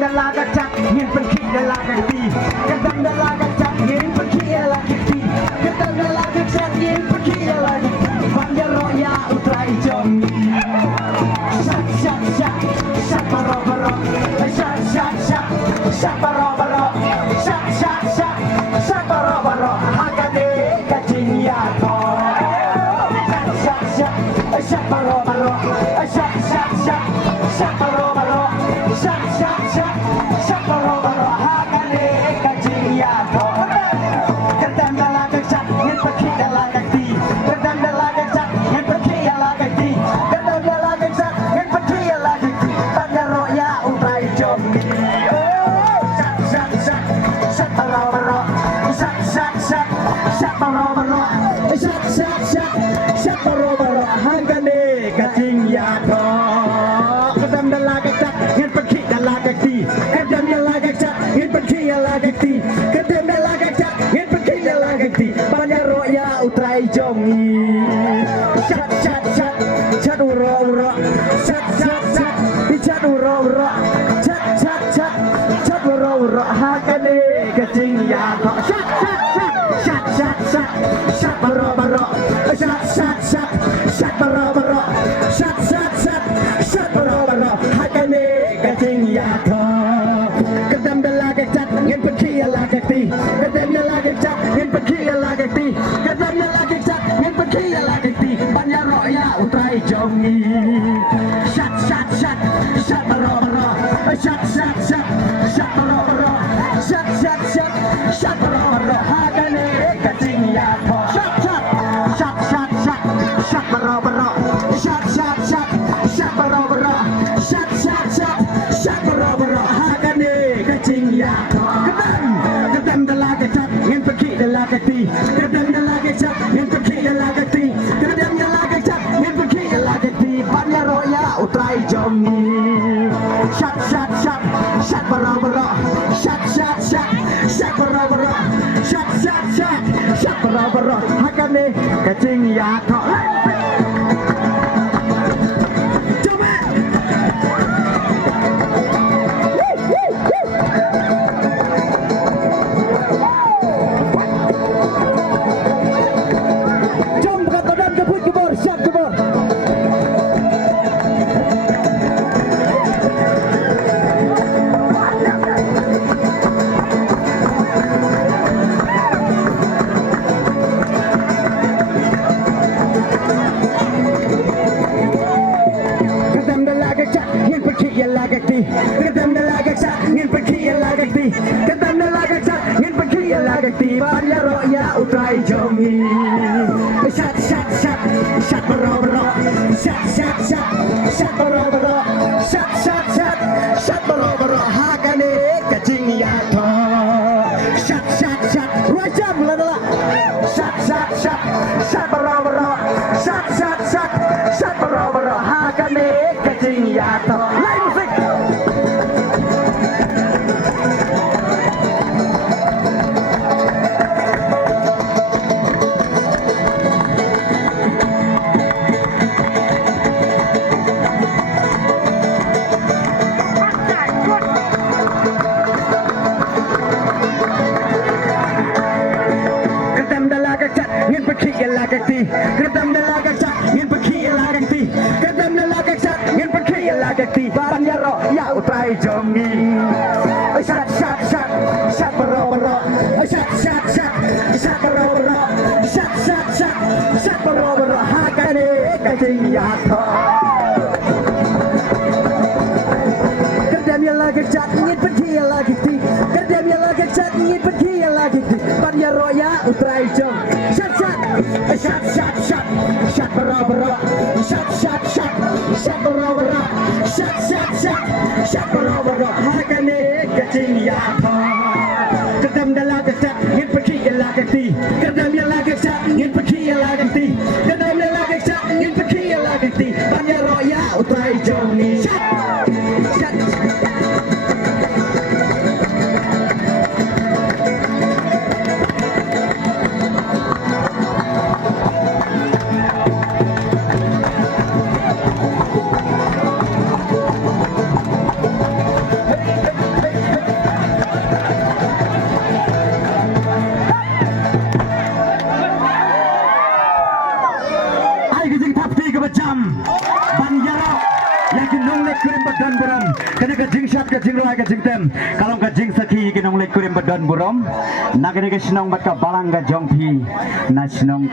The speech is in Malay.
dalaga cak ngin pergi dalaga ti kadang dalaga cak ngin pergi dalaga ti kadang dalaga cak ngin pergi dalaga bangga roya utrai jomi syak syak syak syak baro baro syak syak syak syak baro baro syak syak syak syak baro baro hakane kacing ya to syak syak syak syak baro baro syak syak syak syak baro baro syak syak syak syak baro baro hakane kacing ya to kadang dalaga cak ngin pergi dalaga ti kadang dalaga cak ngin pergi dalaga ti kadang dalaga cak ngin pergi dalaga ti bangga roya utrai jomi syak syak syak syak baro baro syak syak syak syak baro baro syak syak syak syak baro baro hakane kacing ya to kadang dalaga cak ngin pergi dalaga ti kadang dalaga cak ngin pergi dalaga ti kadang dalaga cak ngin pergi dalaga ti bangga roya utrai jomi syak syak syak syak uro uro syak syak syak syak uro uro syak syak syak syak uro uro hakane kacing ya to syak syak syak syak syak syak syak baro baro syak syak syak syak baro baro syak syak syak syak baro baro hakane kacing ya to kadang dalaga cak ngin pergi dalaga ti kadang dalaga cak ngin pergi dalaga ti kadang dalaga cak ngin pergi dalaga ti bangga roya utrai jomi syak syak syak syak baro baro syak syak syak syak baro baro syak syak syak syak baro baro hakane kacing ya to syak syak syak syak syak syak baro baro syak syak syak syak baro baro syak syak syak syak baro baro hakane kacing ya to kadang dalaga cak ngin pergi dalaga ti kadang dalaga cak ngin pergi dalaga ti kadang dalaga cak ngin pergi dalaga ti bangga roya utrai jomi syak syak syak syak baro baro syak syak syak syak baro baro syak syak syak syak baro baro hakane kacing ya to coba jom buka badan kebut kebor syak kebor kadang dalaga cak ngin pergi dalaga ti kadang dalaga cak ngin pergi dalaga ti kadang dalaga cak ngin pergi dalaga ti bangga roya utrai jomi syak syak syak syak baro baro syak syak syak syak baro baro syak syak syak syak baro baro hakane kacing ya to syak syak syak rajam ladala syak syak syak syak baro baro syak syak syak syak baro baro hakane kacing ya to lain musik kadang dalaga cak ngin pergi dalaga ti kadang dalaga cak ngin pergi dalaga ti kadang dalaga cak ngin pergi dalaga ti bangga roya utrai jomi syak syak syak syak baro baro syak syak syak syak baro baro syak syak syak syak baro baro hakane kacing ya to kadang dalaga cak ngin pergi dalaga ti kadang dalaga cak ngin pergi dalaga ti bangga roya utrai jom syak syak syak syak syak syak baro baro syak syak syak syak baro baro syak syak syak syak baro baro hakane kacing ya to kadang dalaga cak ngin pergi dalaga ti kadang dalaga cak ngin pergi dalaga ti kadang dalaga cak ngin pergi dalaga ti bangga roya utrai jomi syak syak jing thapti ke bajam ban yaro yang kinong lek kurim badan buram kena ke jing syat ke jing roai ke jing tem kalau ke jing sakhi kinong lek kurim badan buram na kena ke sinong bat ka balang ga jongpi na sinong